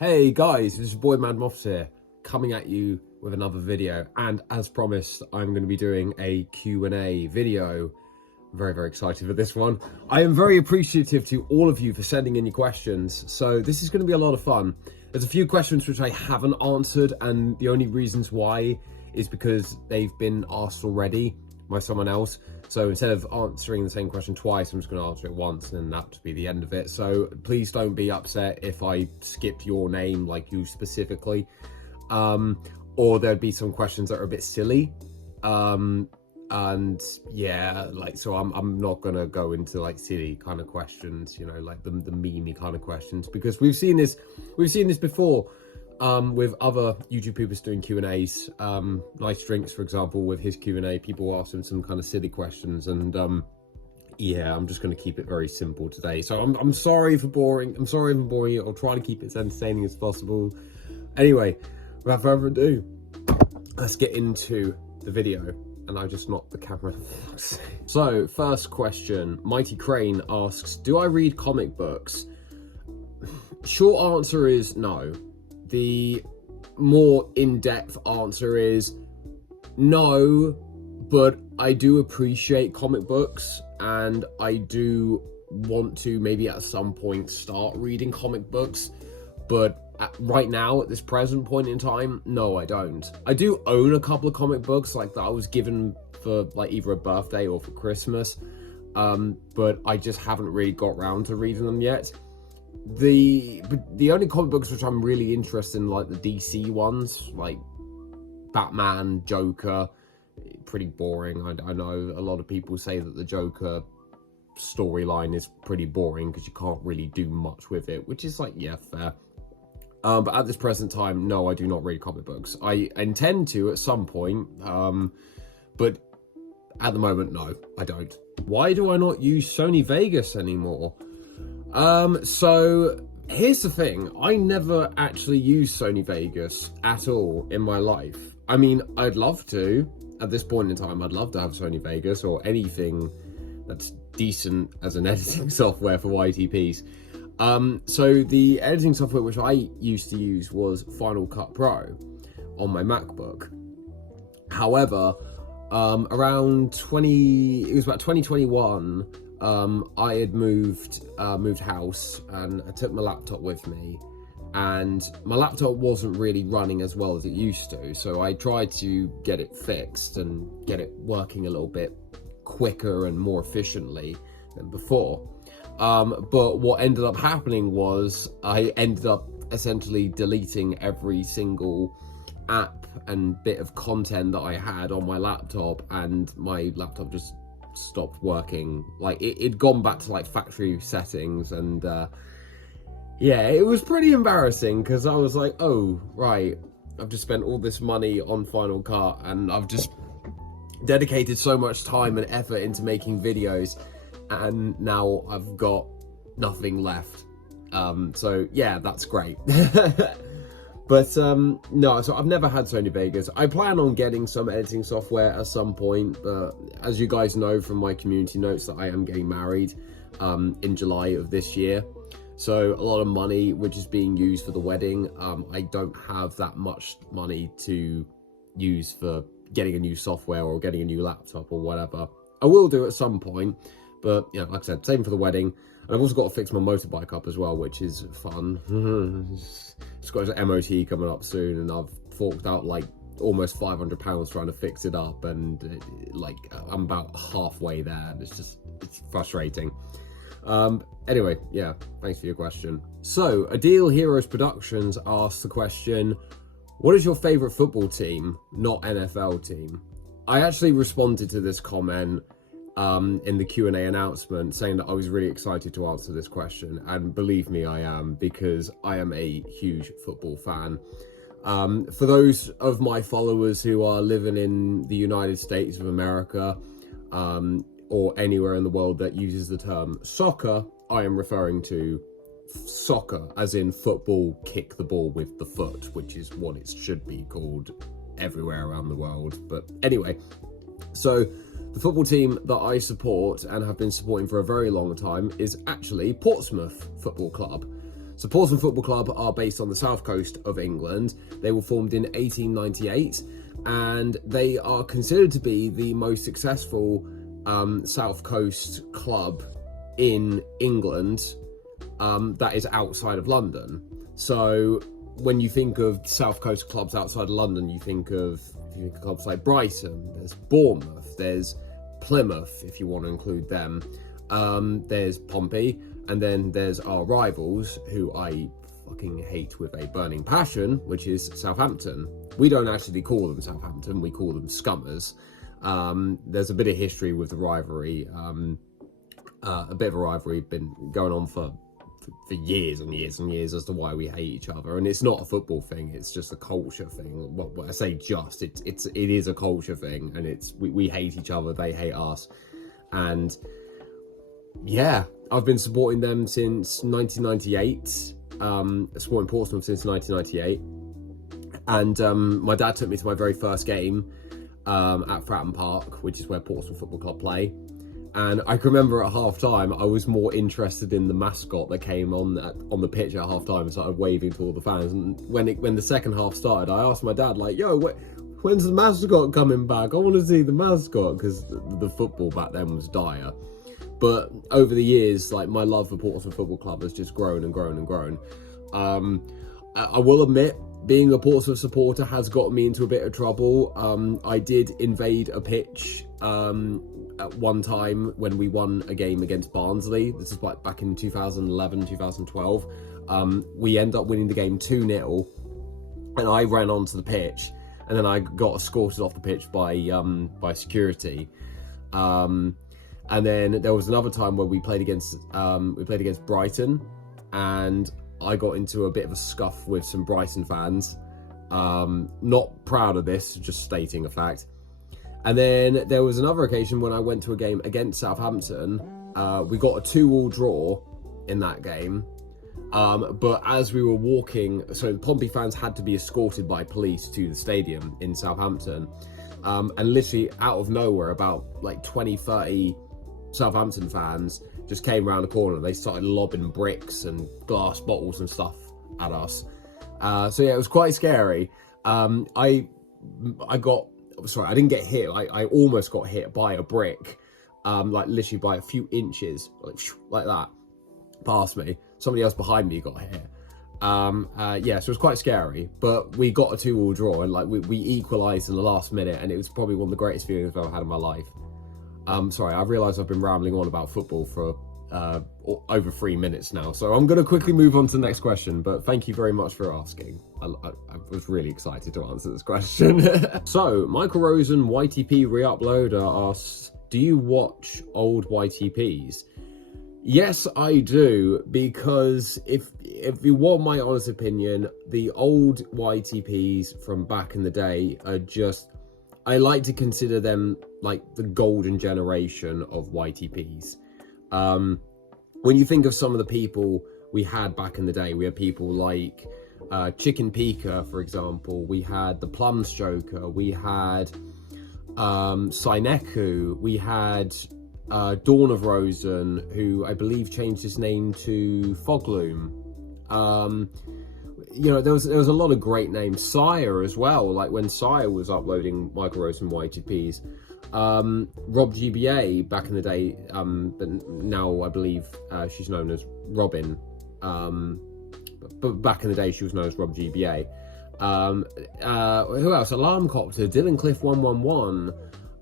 Hey guys, this is your boy Mothz here, coming at you with another video, and as promised, I'm going to be doing a Q&A video. Very excited for this one. I am very appreciative to all of you for sending in your questions, so this is going to be a lot of fun. There's a few questions which I haven't answered, and the only reasons why is because they've been asked already by someone else. So instead of answering the same question twice, I'm just going to answer it once, and that would be the end of it. So please don't be upset if I skip your name, like you specifically, or there'd be some questions that are a bit silly, and yeah, like, so I'm not gonna go into like silly kind of questions, you know, like the memey kind of questions, because we've seen this before. With other YouTubers doing Q&As, Nice Drinks, for example, with his Q&A, people ask him some kind of silly questions, and yeah, I'm just going to keep it very simple today. So I'm sorry for boring. I'm sorry if I'm boring you. I'll try to keep it as entertaining as possible. Anyway, without further ado, let's get into the video. And I just knocked the camera. So, first question, Mighty Crane asks, do I read comic books? Short answer is no. The more in-depth answer is no, but I do appreciate comic books, and I do want to maybe at some point start reading comic books, but right now, at this present point in time, no, I don't. I do own a couple of comic books like that I was given for like either a birthday or for Christmas, but I just haven't really got around to reading them yet. The only comic books which I'm really interested in, like the DC ones, like Batman, Joker, pretty boring. I know a lot of people say that the Joker storyline is pretty boring because you can't really do much with it, which is like, yeah, fair. But at this present time, no, I do not read comic books. I intend to at some point, but at the moment, no, I don't. Why do I not use Sony Vegas anymore? So here's the thing. I never actually used Sony Vegas at all in my life. I mean, I'd love to. At this point in time, I'd love to have Sony Vegas or anything that's decent as an editing software for YTPs. So the editing software which I used to use was Final Cut Pro on my MacBook. However, around 2021, I had moved house, and I took my laptop with me, and my laptop wasn't really running as well as it used to, so I tried to get it fixed and get it working a little bit quicker and more efficiently than before. But what ended up happening was I ended up essentially deleting every single app and bit of content that I had on my laptop, and my laptop just stopped working. Like it'd gone back to like factory settings, and yeah, it was pretty embarrassing because I was like, oh right, I've just spent all this money on Final Cut, and I've just dedicated so much time and effort into making videos, and now I've got nothing left. So yeah, that's great. But no, so I've never had Sony Vegas. I plan on getting some editing software at some point, but as you guys know from my community notes, that I am getting married in July of this year. So a lot of money which is being used for the wedding, I don't have that much money to use for getting a new software or getting a new laptop or whatever. I will do at some point, but you know, like I said, same for the wedding. And I've also got to fix my motorbike up as well, which is fun. It's got an MOT coming up soon, and I've forked out like almost £500 trying to fix it up, and like I'm about halfway there, and it's frustrating. Anyway, yeah, thanks for your question. So, Adil Heroes Productions asks the question, what is your favourite football team, not NFL team? I actually responded to this comment in the Q&A announcement, saying that I was really excited to answer this question, and believe me, I am, because I am a huge football fan. For those of my followers who are living in the United States of America, or anywhere in the world that uses the term soccer, I am referring to soccer, as in football, kick the ball with the foot, which is what it should be called everywhere around the world. But anyway, so the football team that I support and have been supporting for a very long time is actually Portsmouth Football Club. So Portsmouth Football Club are based on the south coast of England. They were formed in 1898, and they are considered to be the most successful south coast club in England that is outside of London. So when you think of south coast clubs outside of London, you think of clubs like Brighton, there's Bournemouth, there's Plymouth, if you want to include them, there's Pompey, and then there's our rivals, who I fucking hate with a burning passion, which is Southampton. We don't actually call them Southampton, we call them Scummers. There's a bit of history with the rivalry, a bit of a rivalry been going on for years and years and years as to why we hate each other. And it's not a football thing, it's just a culture thing. Well, I say just, it is a culture thing, and we hate each other, they hate us. And yeah, I've been supporting them since 1998, supporting Portsmouth since 1998. And my dad took me to my very first game at Fratton Park, which is where Portsmouth Football Club play. And I can remember at half time, I was more interested in the mascot that came on the pitch at half time and started waving to all the fans. And when the second half started, I asked my dad, like, yo, when's the mascot coming back? I want to see the mascot, because the football back then was dire. But over the years, like, my love for Portsmouth Football Club has just grown and grown and grown. I will admit, being a Portsmouth supporter has got me into a bit of trouble. I did invade a pitch at one time when we won a game against Barnsley. This is like back in 2011, 2012. We ended up winning the game 2-0, and I ran onto the pitch, and then I got escorted off the pitch by security. And then there was another time where we played against Brighton, and I got into a bit of a scuff with some Brighton fans. Not proud of this, just stating a fact. And then there was another occasion when I went to a game against Southampton. We got a 2-2 draw in that game. But as we were walking, so the Pompey fans had to be escorted by police to the stadium in Southampton. And literally out of nowhere, about like 20, 30 Southampton fans just came around the corner. They started lobbing bricks and glass bottles and stuff at us. So yeah, it was quite scary. I didn't get hit. I almost got hit by a brick, like literally by a few inches, like that, past me. Somebody else behind me got hit. Yeah, so it was quite scary. But we got a 2-2 draw, and like we equalised in the last minute, and it was probably one of the greatest feelings I've ever had in my life. Sorry, I realise I've been rambling on about football for over 3 minutes now, so I'm going to quickly move on to the next question, but thank you very much for asking. I was really excited to answer this question. So, Michael Rosen, YTP re-uploader, asks, do you watch old YTPs? Yes, I do, because if you want my honest opinion, the old YTPs from back in the day are just, I like to consider them like the golden generation of YTPs. When you think of some of the people we had back in the day, we had people like Chicken Pika, for example. We had the Plum Stroker. We had Sineku. We had Dawn of Rosen, who I believe changed his name to Fogloom. You know, there was a lot of great names. Sire as well, like when Sire was uploading Michael Rosen YTPs. Rob GBA back in the day, but now I believe she's known as Robin. But back in the day she was known as Rob GBA. Who else? Alarm Copter, Dylan Cliff 111.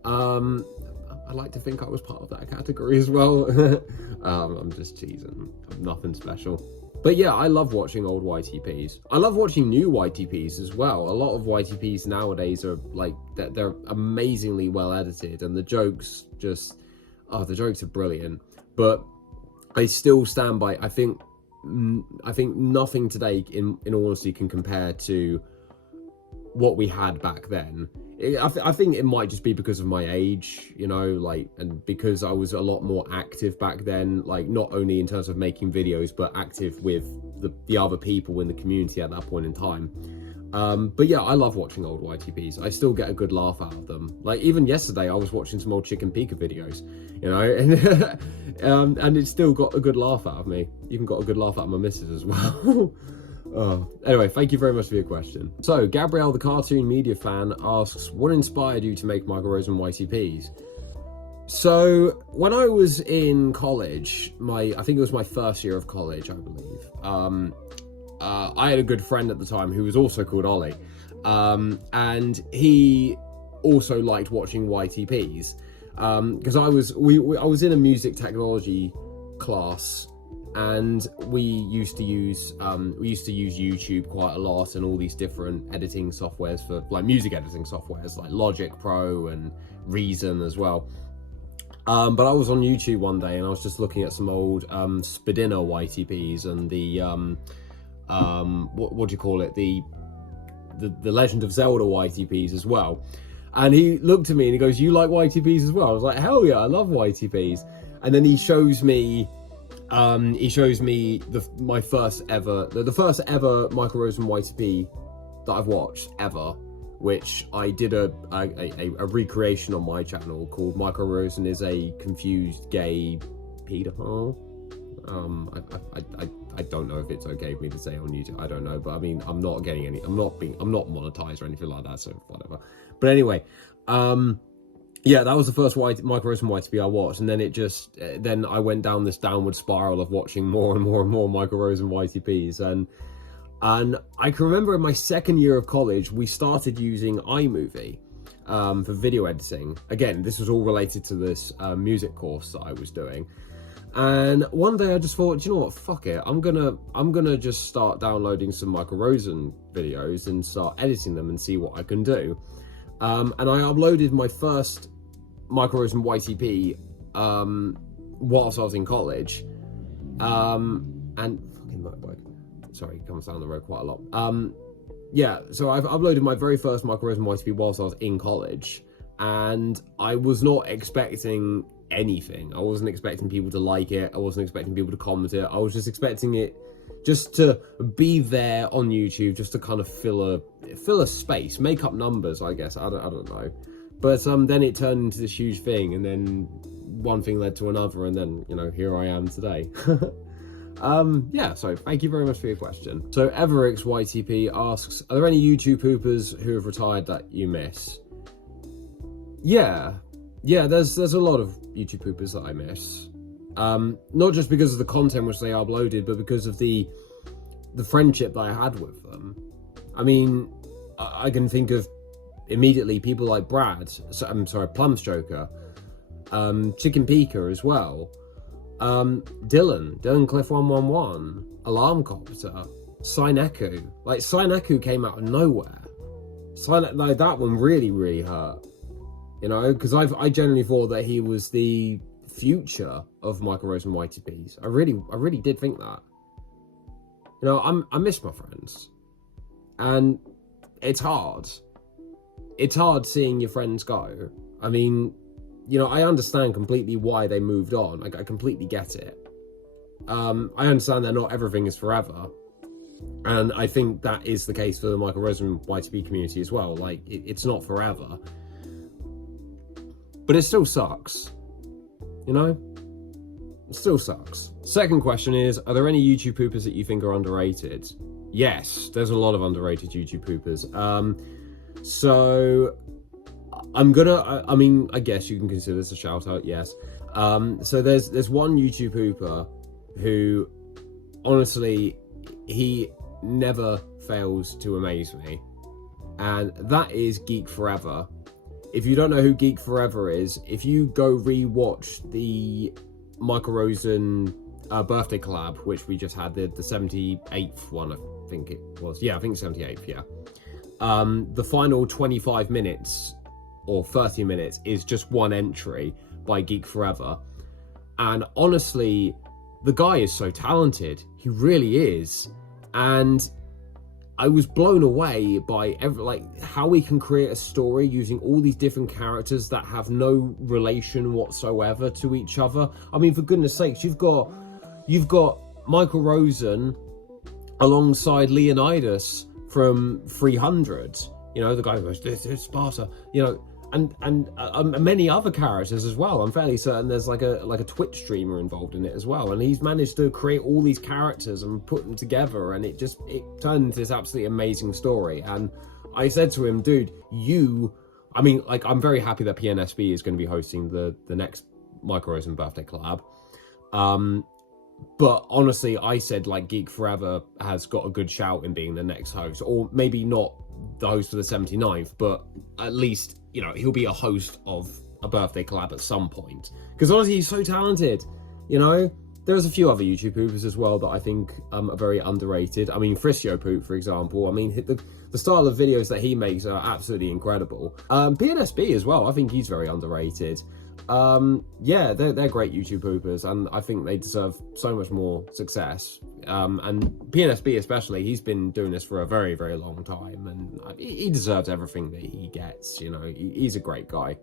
I like to think I was part of that category as well. I'm just teasing. I'm nothing special. But yeah, I love watching old YTPs. I love watching new YTPs as well. A lot of YTPs nowadays are like, they're amazingly well edited, and the jokes just, the jokes are brilliant. But I still stand by, I think nothing today, in all honesty, can compare to what we had back then. I think it might just be because of my age, you know, like, and because I was a lot more active back then, like not only in terms of making videos, but active with the other people in the community at that point in time. But yeah, I love watching old YTPs. I still get a good laugh out of them. Like even yesterday, I was watching some old Chicken Pika videos, you know, and it still got a good laugh out of me. Even got a good laugh out of my missus as well. Anyway, thank you very much for your question. So, Gabrielle, the cartoon media fan, asks, what inspired you to make Michael Rosen YTPs? So, when I was in college, I think it was my first year of college, I believe, I had a good friend at the time who was also called Ollie, and he also liked watching YTPs, because I was in a music technology class, and we used to use YouTube quite a lot, and all these different editing softwares for like music editing softwares like Logic Pro and Reason as well. But I was on YouTube one day and I was just looking at some old Spadina YTPs and the what do you call it, the Legend of Zelda YTPs as well. And he looked at me and he goes, "You like YTPs as well?" I was like, "Hell yeah, I love YTPs." And then he shows me my first ever Michael Rosen YTP that I've watched ever, which I did a recreation on my channel called Michael Rosen is a confused gay pedophile. I don't know if it's okay for me to say on YouTube. I don't know, but I mean, I'm not monetized or anything like that, so whatever. But anyway, yeah, that was the first Michael Rosen YTP I watched, and then then I went down this downward spiral of watching more and more and more Michael Rosen YTPs, and I can remember in my second year of college, we started using iMovie for video editing. Again, this was all related to this music course that I was doing. And one day I just thought, you know what, fuck it. I'm gonna just start downloading some Michael Rosen videos and start editing them and see what I can do. And I uploaded my first Michael Rosen YTP whilst I was in college. And fucking motorbike. Sorry, it comes down the road quite a lot. Yeah, so I've uploaded my very first Michael Rosen YTP whilst I was in college, and I was not expecting anything. I wasn't expecting people to like it. I wasn't expecting people to comment it. I was just expecting it just to be there on YouTube, just to kind of fill a space, make up numbers, I guess. I don't know. But then it turned into this huge thing, and then one thing led to another, and then, you know, here I am today. Yeah, so thank you very much for your question. So Everix YTP asks, are there any YouTube poopers who have retired that you miss? Yeah, there's a lot of YouTube poopers that I miss. Not just because of the content which they uploaded, but because of the friendship that I had with them. I mean, I can think of immediately people like Brad, Plum Joker, Chicken Pika as well, Dylan Cliff 111, Alarm Copter, Sineku. Like, Sineku came out of nowhere. Like, that one really hurt. You know, because I generally thought that he was the future of Michael Rosen YTPs. I really did think that. You know, I miss my friends, and it's hard. It's hard seeing your friends go. I mean, you know, I understand completely why they moved on. Like, I completely get it. I understand that not everything is forever, and I think that is the case for the Michael Rosen YTP community as well. Like, it's not forever. But it still sucks, you know? It still sucks. Second question is, are there any YouTube poopers that you think are underrated? Yes, there's a lot of underrated YouTube poopers. So I'm gonna, I mean, I guess you can consider this a shout out, yes. So there's one YouTube pooper who, honestly, he never fails to amaze me. And that is Geek Forever. If you don't know who Geek Forever is, if you go re-watch the Michael Rosen birthday collab, which we just had, the 78th one, I think it was. Yeah, I think 78th, yeah. The final 25 minutes or 30 minutes is just one entry by Geek Forever. And honestly, the guy is so talented. He really is. And I was blown away by how we can create a story using all these different characters that have no relation whatsoever to each other. I mean, for goodness sakes, you've got Michael Rosen alongside Leonidas from 300. You know, the guy goes, this is Sparta. You know, and many other characters as well. I'm fairly certain there's like a Twitch streamer involved in it as well, and he's managed to create all these characters and put them together, and it turned into this absolutely amazing story. And I said to him, dude, I mean, like, I'm very happy that PNSB is going to be hosting the next Michael Rosen birthday collab. But honestly, I said, like, Geek Forever has got a good shout in being the next host, or maybe not the host for the 79th, but at least, you know, he'll be a host of a birthday collab at some point. Because honestly, he's so talented, you know? There's a few other YouTube poopers as well that I think are very underrated. I mean, Frisio Poop, for example. I mean, the style of videos that he makes are absolutely incredible. PNSB as well, I think he's very underrated. Yeah, they're great YouTube poopers, and I think they deserve so much more success. And PNSB especially, he's been doing this for a very, very long time, and he deserves everything that he gets, you know. He's a great guy.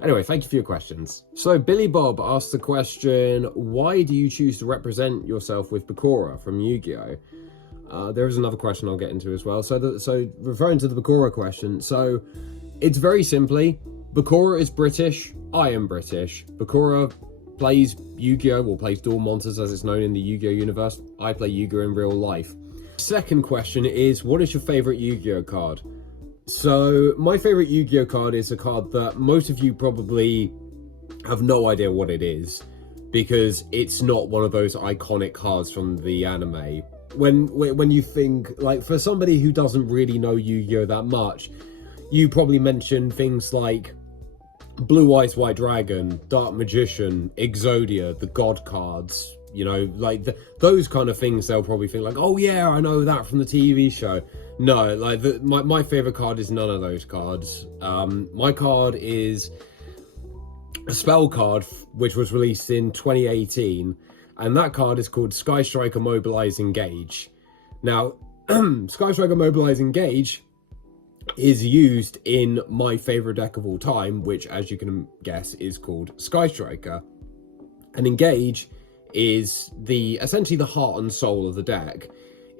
Anyway, thank you for your questions. So Billy Bob asked the question, why do you choose to represent yourself with Bakura from Yu-Gi-Oh? There is another question I'll get into as well. So referring to the Bakura question, so it's very simply, Bakura is British, I am British. Bakura plays Yu-Gi-Oh, or plays Duel Monsters as it's known in the Yu-Gi-Oh universe. I play Yu-Gi-Oh in real life. Second question is, what is your favorite Yu-Gi-Oh card? So my favorite Yu-Gi-Oh card is a card that most of you probably have no idea what it is, because it's not one of those iconic cards from the anime. When you think, like, for somebody who doesn't really know Yu-Gi-Oh that much, you probably mention things like Blue Eyes White Dragon, Dark Magician, Exodia, the God cards, you know, like those kind of things. They'll probably think like, oh yeah, I know that from the TV show. No, like my favorite card is none of those cards. My card is a spell card which was released in 2018, and that card is called Sky Striker Mobilize Engage. Now, Sky Striker Mobilize Engage is used in my favorite deck of all time, which, as you can guess, is called Sky Striker. And Engage is essentially the heart and soul of the deck.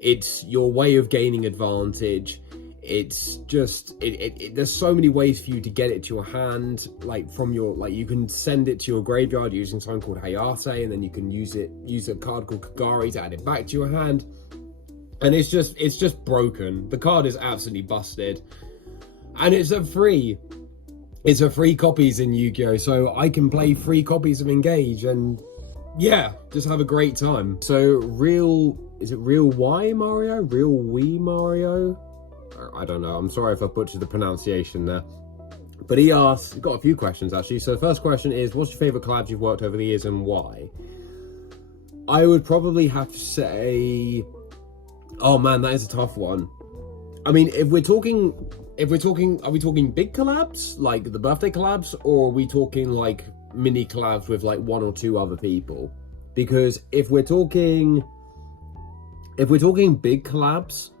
It's your way of gaining advantage. It's just there's so many ways for you to get it to your hand, like from your, like, you can send it to your graveyard using something called Hayate, and then you can use a card called Kagari to add it back to your hand. And it's just broken. The card is absolutely busted, and it's a free copies in Yu-Gi-Oh, so I can play free copies of Engage and yeah, just have a great time. So is it Real Y Mario? Real Wii Mario? I don't know. I'm sorry if I butchered the pronunciation there. But he got a few questions actually. So the first question is, what's your favorite collabs you've worked over the years and why? I would probably have to say, oh man, that is a tough one. I mean, are we talking big collabs, like the birthday collabs, or are we talking like mini collabs with like one or two other people? Because if we're talking big collabs,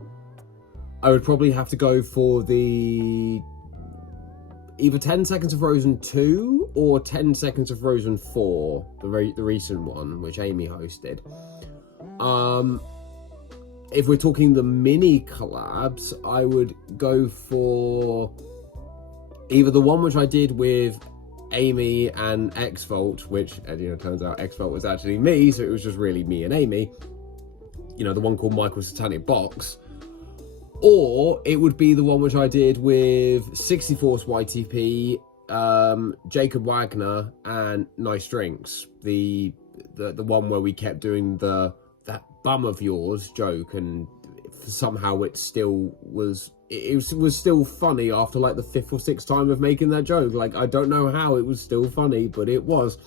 I would probably have to go for the either 10 Seconds of Frozen 2 or 10 Seconds of Frozen 4, the recent one, which Amy hosted. If we're talking the mini collabs, I would go for either the one which I did with Amy and X-Volt, which, you know, turns out X-Volt was actually me, so it was just really me and Amy. You know, the one called Michael's Satanic Box. Or it would be the one which I did with 64's YTP, Jacob Wagner, and Nice Drinks. The one where we kept doing that bum of yours joke, and somehow it was still funny after like the 5th or 6th time of making that joke. Like, I don't know how it was still funny, but it was.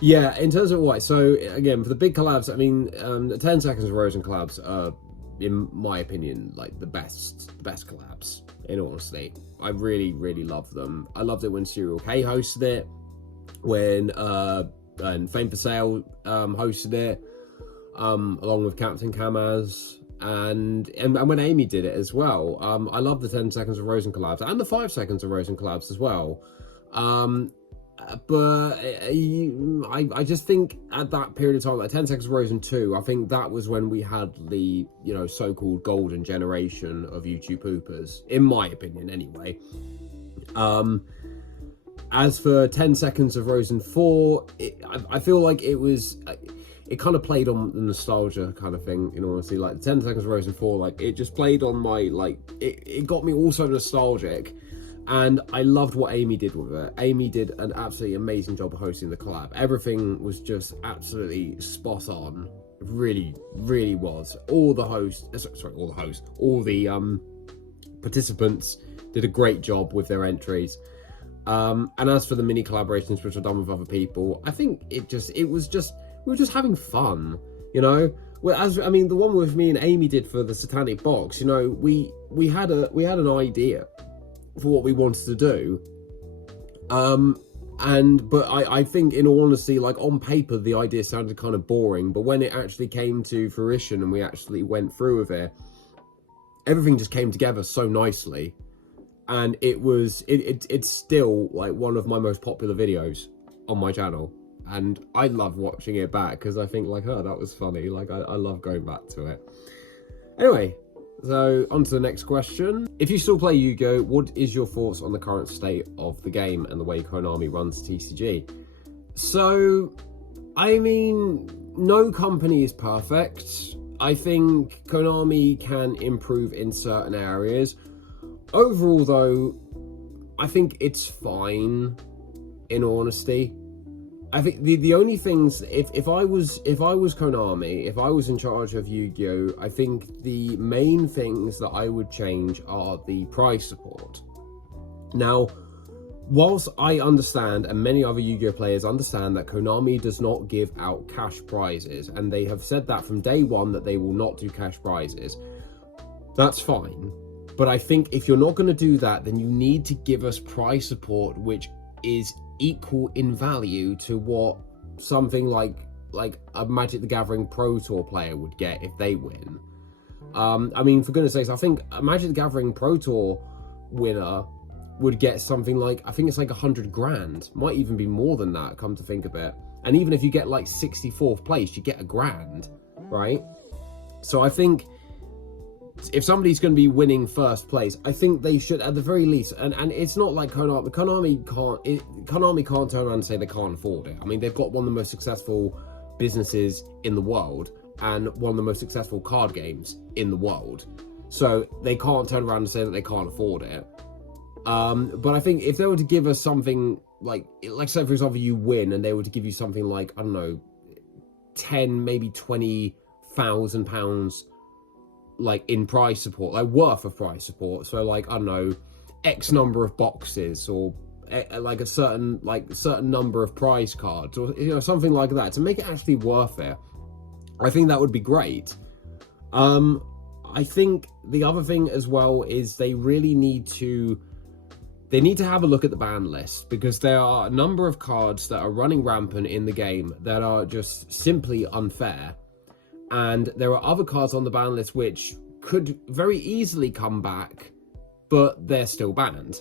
Yeah, in terms of what, so again, for the big collabs, I mean, the 10 Seconds of Frozen collabs are, in my opinion, like the best collabs, in all honesty. I really, really love them. I loved it when Serial K hosted it, when and Fame for Sale hosted it, along with Captain Kamaz, and when Amy did it as well. I love the 10 Seconds of Frozen collabs and the 5 Seconds of Frozen collabs as well. I just think at that period of time, like 10 Seconds of Frozen 2, I think that was when we had the, so-called golden generation of YouTube poopers, in my opinion, anyway. As for 10 Seconds of Frozen 4, I feel like it kind of played on the nostalgia kind of thing, in honesty. Like 10 Seconds of Frozen 4, like it just played on my, like, it got me also nostalgic. And I loved what Amy did with it. Amy did an absolutely amazing job of hosting the collab. Everything was just absolutely spot on. It really, really was. All the participants did a great job with their entries. And as for the mini collaborations which are done with other people, I think we were just having fun, Well, the one with me and Amy did for the Satanic Box, we had an idea for what we wanted to do, but I think, in all honesty, like on paper the idea sounded kind of boring, but when it actually came to fruition and we actually went through with it, everything just came together so nicely. And it's still like one of my most popular videos on my channel, and I love watching it back because I think, like, oh, that was funny. Like, I love going back to it. Anyway, so on to the next question. If you still play Yu-Gi-Oh, what is your thoughts on the current state of the game and the way Konami runs TCG? So, I mean, no company is perfect. I think Konami can improve in certain areas. Overall, though, I think it's fine, in honesty. I think the only things, if I was Konami, if I was in charge of Yu-Gi-Oh, I think the main things that I would change are the prize support. Now, whilst I understand, and many other Yu-Gi-Oh players understand, that Konami does not give out cash prizes, and they have said that from day one that they will not do cash prizes, that's fine. But I think if you're not going to do that, then you need to give us prize support which is equal in value to what something like a Magic the Gathering Pro Tour player would get if they win. I mean, for goodness sakes, I think a Magic the Gathering Pro Tour winner would get something like, I think it's like 100 grand. Might even be more than that, come to think of it. And even if you get like 64th place, you get $1 grand, right? So I think if somebody's going to be winning first place, I think they should, at the very least, and it's not like Konami can't turn around and say they can't afford it. I mean, they've got one of the most successful businesses in the world and one of the most successful card games in the world. So they can't turn around and say that they can't afford it. But I think if they were to give us something like say, for example, you win and they were to give you something like, I don't know, 10, maybe £20,000, like in prize support, like worth of prize support. So like, I don't know, X number of boxes, or like a certain number of prize cards, or something like that, to make it actually worth it. I think that would be great. I think the other thing as well is they really need to have a look at the ban list, because there are a number of cards that are running rampant in the game that are just simply unfair. And there are other cards on the ban list which could very easily come back, but they're still banned.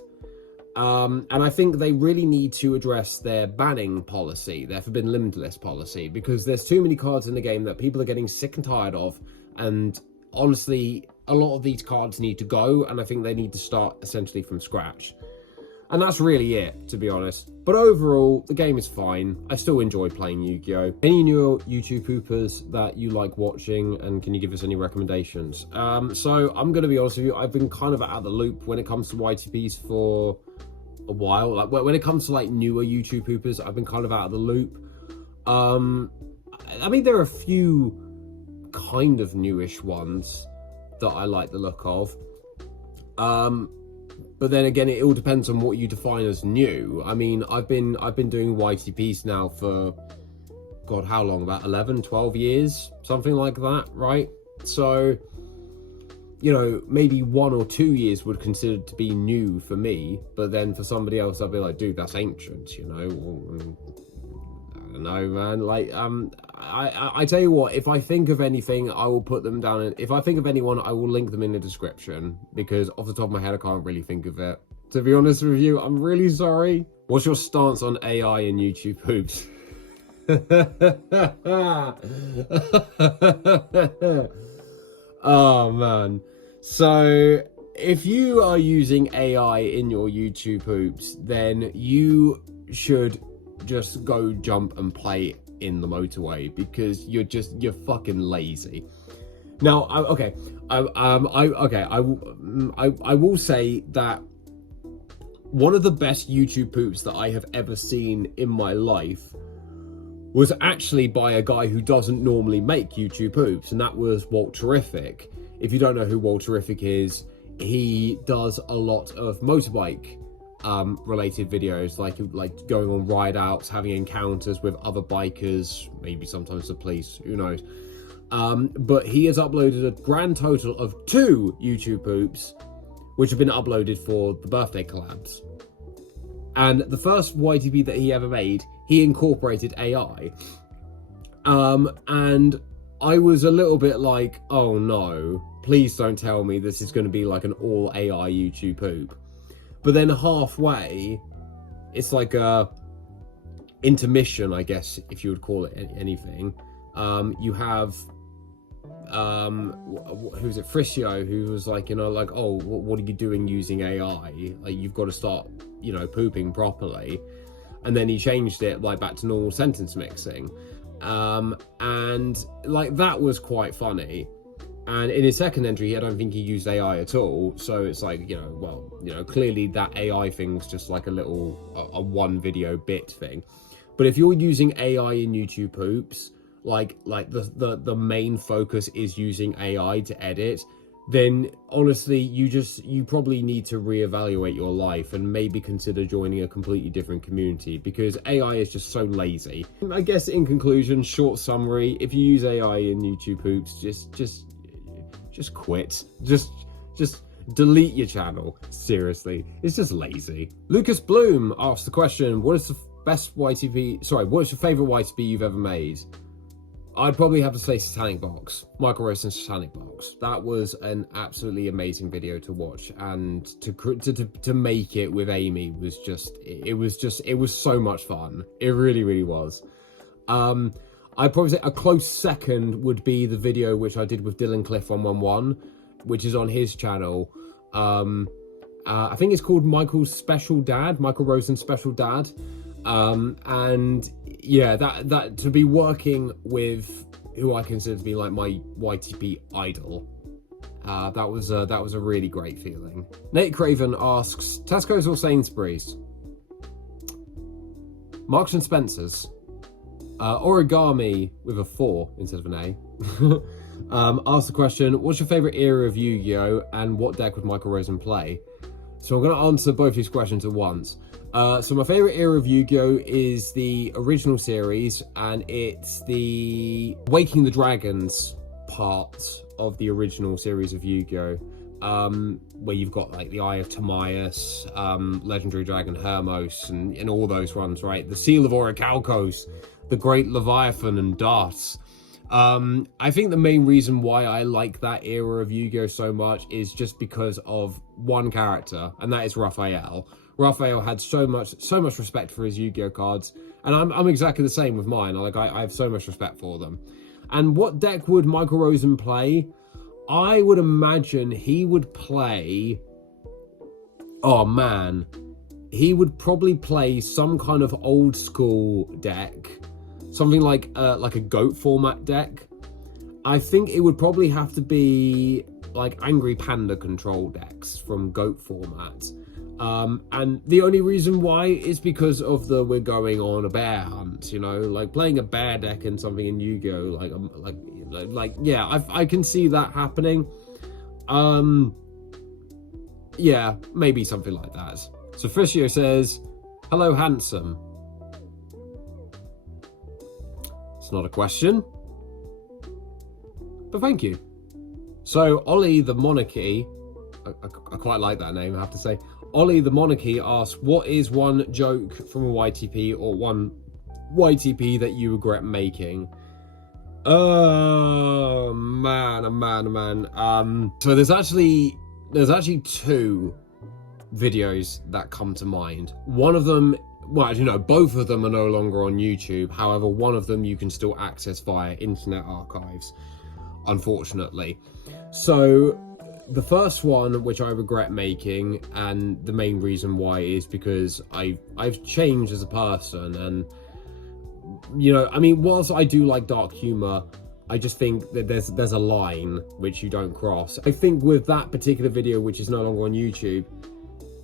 And I think they really need to address their banning policy, their Forbidden Limitless policy, because there's too many cards in the game that people are getting sick and tired of. And honestly, a lot of these cards need to go, and I think they need to start essentially from scratch. And that's really it, to be honest. But overall, the game is fine. I still enjoy playing Yu-Gi-Oh! Any new YouTube poopers that you like watching, and can you give us any recommendations? So I'm going to be honest with you, I've been kind of out of the loop when it comes to YTPs for a while. Like when it comes to like newer YouTube poopers, I've been kind of out of the loop. I mean, there are a few kind of newish ones that I like the look of. But then again, it all depends on what you define as new. I mean, I've been doing YTPs now for, God, how long? About 11, 12 years? Something like that, right? So, maybe 1 or 2 years would consider to be new for me, but then for somebody else, I'd be like, dude, that's ancient, I don't know, man. Like, I tell you what, if I think of anything, I will put them down. If I think of anyone, I will link them in the description, because off the top of my head, I can't really think of it, To be honest with you, I'm really sorry. What's your stance on AI and YouTube hoops? Oh man. So if you are using AI in your YouTube hoops, then you should just go jump and play in the motorway, because you're fucking lazy. Now, I will say that one of the best YouTube hoops that I have ever seen in my life was actually by a guy who doesn't normally make YouTube hoops, and that was Walt Terrific. If you don't know who Walt Terrific is, he does a lot of motorbike related videos, like going on ride outs, having encounters with other bikers, maybe sometimes the police, who knows. But he has uploaded a grand total of 2 YouTube hoops, which have been uploaded for the birthday collabs. And the first YTP that he ever made, he incorporated AI. And I was a little bit like, oh no, please don't tell me this is going to be like an all AI YouTube hoop. But then halfway, it's like a intermission, I guess, if you would call it anything. You have who's it, Frisio, who was like, you know, like, oh, what are you doing using AI? Like, you've got to start, you know, pooping properly. And then he changed it like back to normal sentence mixing, and like that was quite funny. And in his second entry, I don't think he used AI at all. So it's like, you know, well, you know, clearly that AI thing was just like a little a one video bit thing. But if you're using AI in YouTube hoops, like the main focus is using AI to edit, then honestly you probably need to reevaluate your life and maybe consider joining a completely different community, because AI is just so lazy. I guess in conclusion, short summary, if you use AI in YouTube hoops, just quit. Just delete your channel. Seriously, it's just lazy. Lucas Bloom asked the question, what is the best YTP, sorry, what's your favorite YTP you've ever made? I'd probably have to say Satanic Box, Michael Rosen's Satanic Box. That was an absolutely amazing video to watch, and to make it with Amy was it was so much fun. It really was. I'd probably say a close second would be the video which I did with Dylan Cliff 111, which is on his channel. I think it's called Michael Rosen's Special Dad. And yeah, that to be working with who I consider to be like my YTP idol, that was a really great feeling. Nate Craven asks, Tesco's or Sainsbury's? Marks and Spencer's. Origami with a 4 instead of an A. Ask the question, what's your favorite era of Yu-Gi-Oh, and what deck would Michael Rosen play? So I'm going to answer both these questions at once. So my favorite era of Yu-Gi-Oh is the original series, and it's the Waking the Dragons part of the original series of Yu-Gi-Oh, where you've got like the Eye of Timaeus, Legendary Dragon Hermos, and all those ones, right? The Seal of Orichalcos, the Great Leviathan, and Darts. I think the main reason why I like that era of Yu-Gi-Oh so much is just because of one character, and that is Raphael. Raphael had so much respect for his Yu-Gi-Oh cards, and I'm exactly the same with mine. I have so much respect for them. And what deck would Michael Rosen play? I would imagine he would play, oh man, he would probably play some kind of old school deck, something like a GOAT format deck. I think it would probably have to be like Angry Panda control decks from GOAT format. And the only reason why is because of we're going on a bear hunt, you know, like playing a bear deck and something in Yu-Gi-Oh, like yeah, I can see that happening. Yeah, maybe something like that. So Frisio says, hello handsome. It's not a question, but thank you. So Ollie the Monarchy, I quite like that name, I have to say. Ollie the Monarchy asks, what is one joke from a YTP or one YTP that you regret making? Oh man. So there's actually 2 videos that come to mind. One of them, well, as you know, both of them are no longer on YouTube. However, one of them you can still access via Internet Archives, unfortunately. So the first one, which I regret making, and the main reason why is because I've changed as a person, and you know, I mean, whilst I do like dark humor, I just think that there's a line which you don't cross. I think with that particular video, which is no longer on YouTube,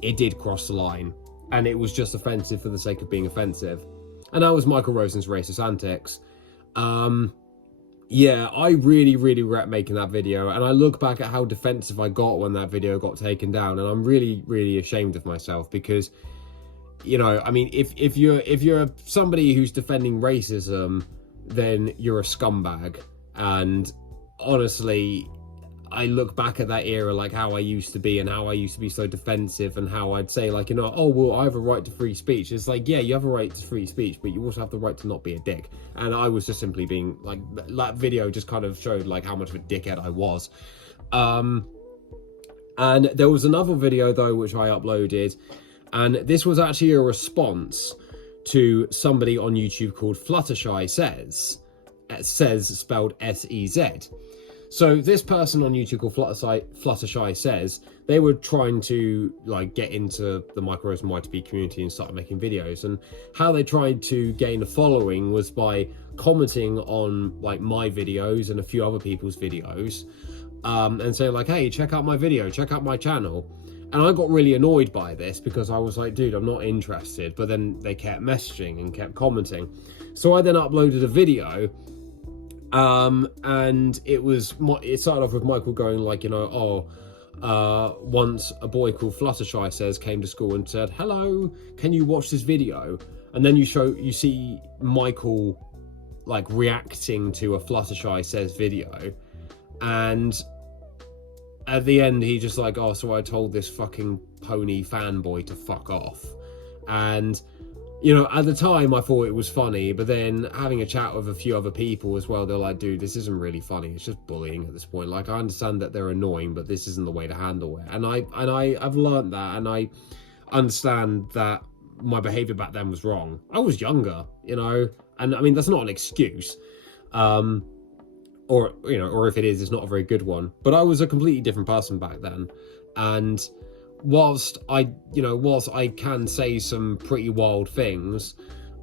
it did cross the line, and it was just offensive for the sake of being offensive. And that was Michael Rosen's racist antics. Yeah, I really regret making that video, and I look back at how defensive I got when that video got taken down, and I'm really ashamed of myself, because, you know, I mean, if you're somebody who's defending racism, then you're a scumbag. And honestly, I look back at that era, like how I used to be, and how I used to be so defensive, and how I'd say, like, you know, oh, well, I have a right to free speech. It's like, yeah, you have a right to free speech, but you also have the right to not be a dick. And I was just simply being, like, that video just kind of showed, like, how much of a dickhead I was. And there was another video, though, which I uploaded, and this was actually a response to somebody on YouTube called Fluttershy Says, spelled S-E-Z. So this person on YouTube called Fluttershy Says, they were trying to, like, get into the Michael Rosen YTP community and start making videos, and how they tried to gain a following was by commenting on, like, my videos and a few other people's videos, and saying, like, hey, check out my video, check out my channel. And I got really annoyed by this, because I was like, dude, I'm not interested. But then they kept messaging and kept commenting. So I then uploaded a video, and it started off with Michael going, like, you know, once a boy called Fluttershy Says came to school and said, hello, can you watch this video? And then you see Michael, like, reacting to a Fluttershy Says video, and at the end he just like, oh, so I told this fucking pony fanboy to fuck off. And, you know, at the time I thought it was funny, but then having a chat with a few other people as well, they're like, dude, this isn't really funny, it's just bullying at this point. Like, I understand that they're annoying, but this isn't the way to handle it. And I've learned that, and I understand that my behavior back then was wrong. I was younger, you know, and I mean, that's not an excuse. Or, you know, or if it is, it's not a very good one. But I was a completely different person back then. And whilst I can say some pretty wild things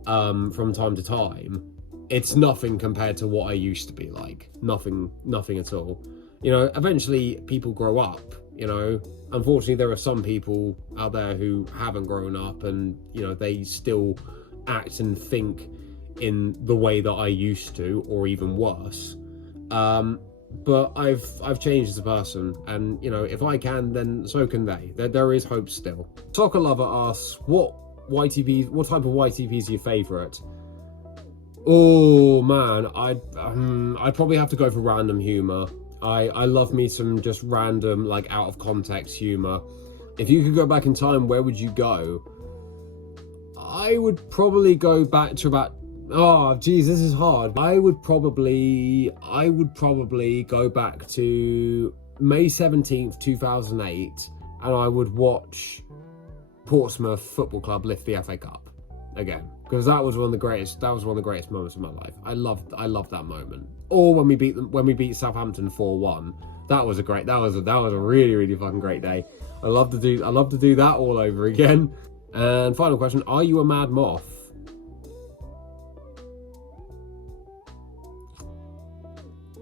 from time to time, it's nothing compared to what I used to be like. Nothing at all. You know, eventually people grow up, you know. Unfortunately, there are some people out there who haven't grown up, and, you know, they still act and think in the way that I used to, or even worse. But I've changed as a person, and, you know, if I can, then so can they. There is hope still. Soccer Lover asks, what type of YTP is your favourite? Oh man, I'd probably have to go for random humour. I love me some just random, like, out of context humour. If you could go back in time, where would you go? I would probably go back to about, oh geez, this is hard. I would probably go back to May 17th, 2008, and I would watch Portsmouth Football Club lift the FA Cup again, because that was one of the greatest moments of my life. I loved that moment. Or when we beat Southampton 4-1. That was a really fucking great day. I love to do that all over again. And final question, are you a mad moth?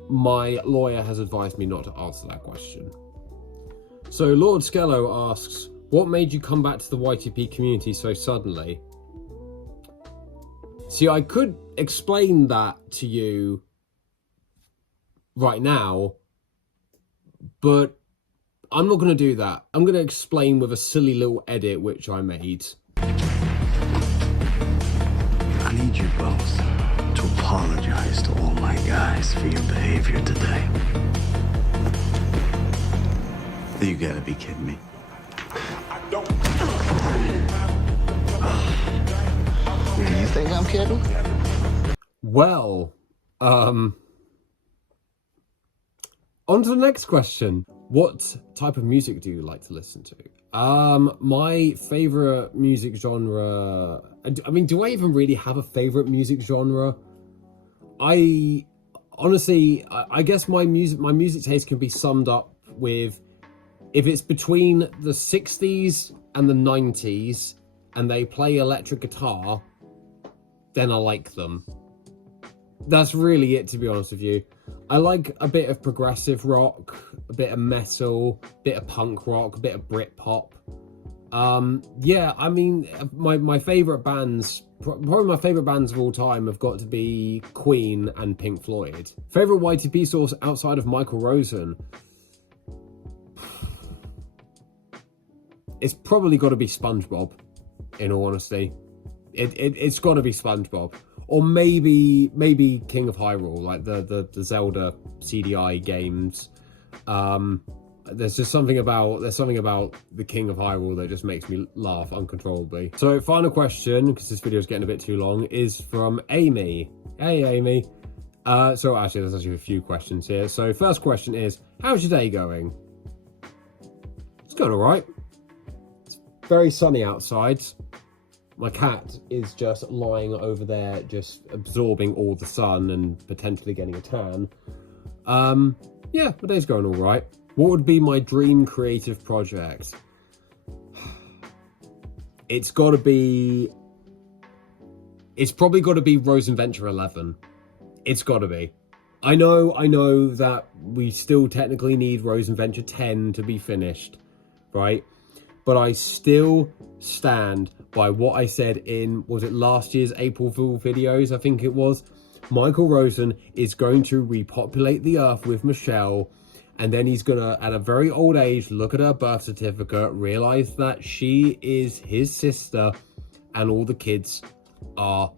My lawyer has advised me not to answer that question. So Lord Skello asks, what made you come back to the YTP community so suddenly? See, I could explain that to you right now, but I'm not going to do that. I'm going to explain with a silly little edit which I made. I need you both to apologize to all my guys for your behavior today. You gotta be kidding me. Do you think I'm kidding? Well, on to the next question. What type of music do you like to listen to? My favorite music genre. I mean, do I even really have a favorite music genre? I honestly, I guess my music taste can be summed up with, if it's between the 60s and the 90s and they play electric guitar, then I like them. That's really it, to be honest with you. I like a bit of progressive rock, a bit of metal, a bit of punk rock, a bit of Britpop. Yeah, I mean, my favorite bands, probably my favorite bands of all time, have got to be Queen and Pink Floyd. Favorite YTP source outside of Michael Rosen? It's probably got to be SpongeBob, in all honesty. It's got to be SpongeBob. Or maybe King of Hyrule, like the Zelda CDI games. There's something about the King of Hyrule that just makes me laugh uncontrollably. So final question, because this video is getting a bit too long, is from Amy. Hey Amy. So actually there's actually a few questions here. So first question is, how's your day going? It's going alright. It's very sunny outside. My cat is just lying over there, just absorbing all the sun and potentially getting a tan. Yeah, my day's going all right. What would be my dream creative project? It's probably got to be Rosen Venture 11. It's got to be. I know that we still technically need Rosen Venture 10 to be finished, right? But I still stand by what I said in, was it last year's April Fool videos? I think it was. Michael Rosen is going to repopulate the earth with Michelle, and then he's gonna, at a very old age, look at her birth certificate, realize that she is his sister, and all the kids are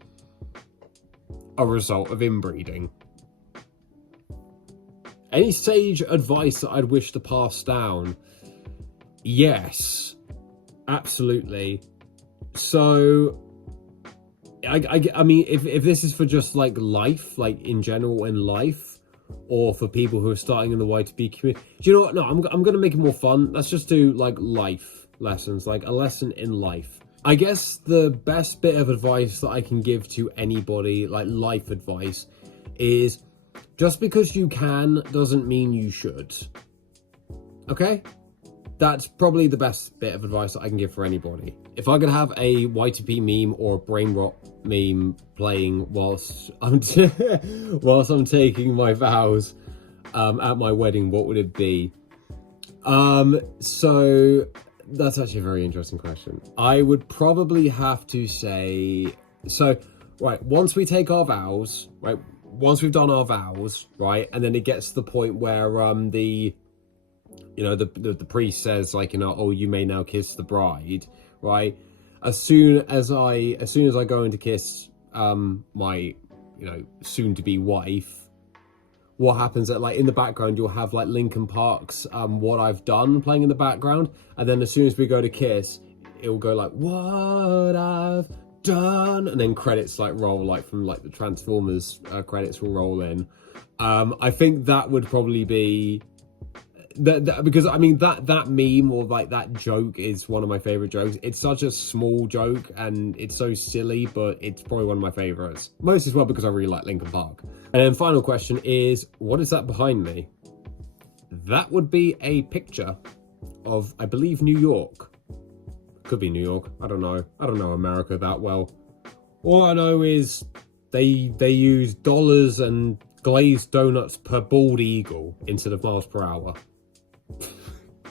a result of inbreeding. Any sage advice that I'd wish to pass down? Yes, absolutely. So, I mean, if this is for just like life, like in general in life, or for people who are starting in the Y2B community, do you know what? No, I'm going to make it more fun. Let's just do like life lessons, like a lesson in life. I guess the best bit of advice that I can give to anybody, like life advice, is just because you can doesn't mean you should. Okay? That's probably the best bit of advice that I can give for anybody. If I could have a Y2P meme or a brain rot meme playing whilst I'm taking my vows at my wedding, what would it be? So that's actually a very interesting question. I would probably have to say, so right, once we take our vows, right, once we've done our vows, right, and then it gets to the point where the priest says, like, you know, oh, you may now kiss the bride, right? As soon as I go in to kiss my, you know, soon to be wife, what happens at, like, in the background you'll have like Linkin Park's What I've Done playing in the background, and then as soon as we go to kiss, it will go like What I've Done, and then credits like roll, like from like the Transformers credits will roll in. I think that would probably be that, because I mean that meme or like that joke is one of my favorite jokes. It's such a small joke and it's so silly, but it's probably one of my favorites. Most as well because I really like Linkin Park. And then final question is, what is that behind me? That would be a picture of, I believe, New York. Could be New York. I don't know America that well. All I know is they use dollars and glazed donuts per bald eagle instead of miles per hour.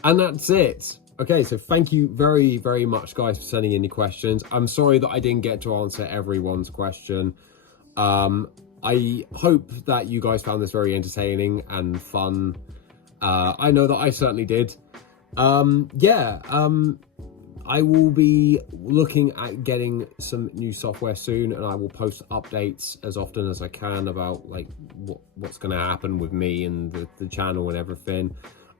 And that's it. Okay, so thank you very, very much, guys, for sending in your questions. I'm sorry that I didn't get to answer everyone's question. I hope that you guys found this very entertaining and fun. I know that I certainly did. I will be looking at getting some new software soon, and I will post updates as often as I can about like what's going to happen with me and the channel and everything.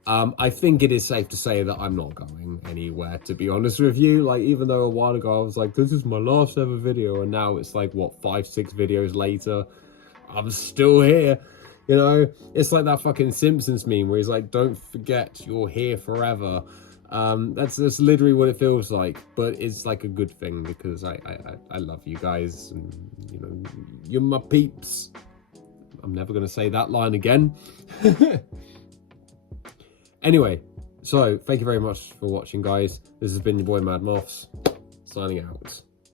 I think it is safe to say that I'm not going anywhere, to be honest with you. Like, even though a while ago I was like, this is my last ever video, and now it's like, what, 5-6 videos later, I'm still here. You know, it's like that fucking Simpsons meme where he's like, don't forget you're here forever. That's literally what it feels like, but it's like a good thing because I love you guys, and you know, you're my peeps. I'm never gonna say that line again. Anyway, so thank you very much for watching, guys. This has been your boy Mad Mothz, signing out.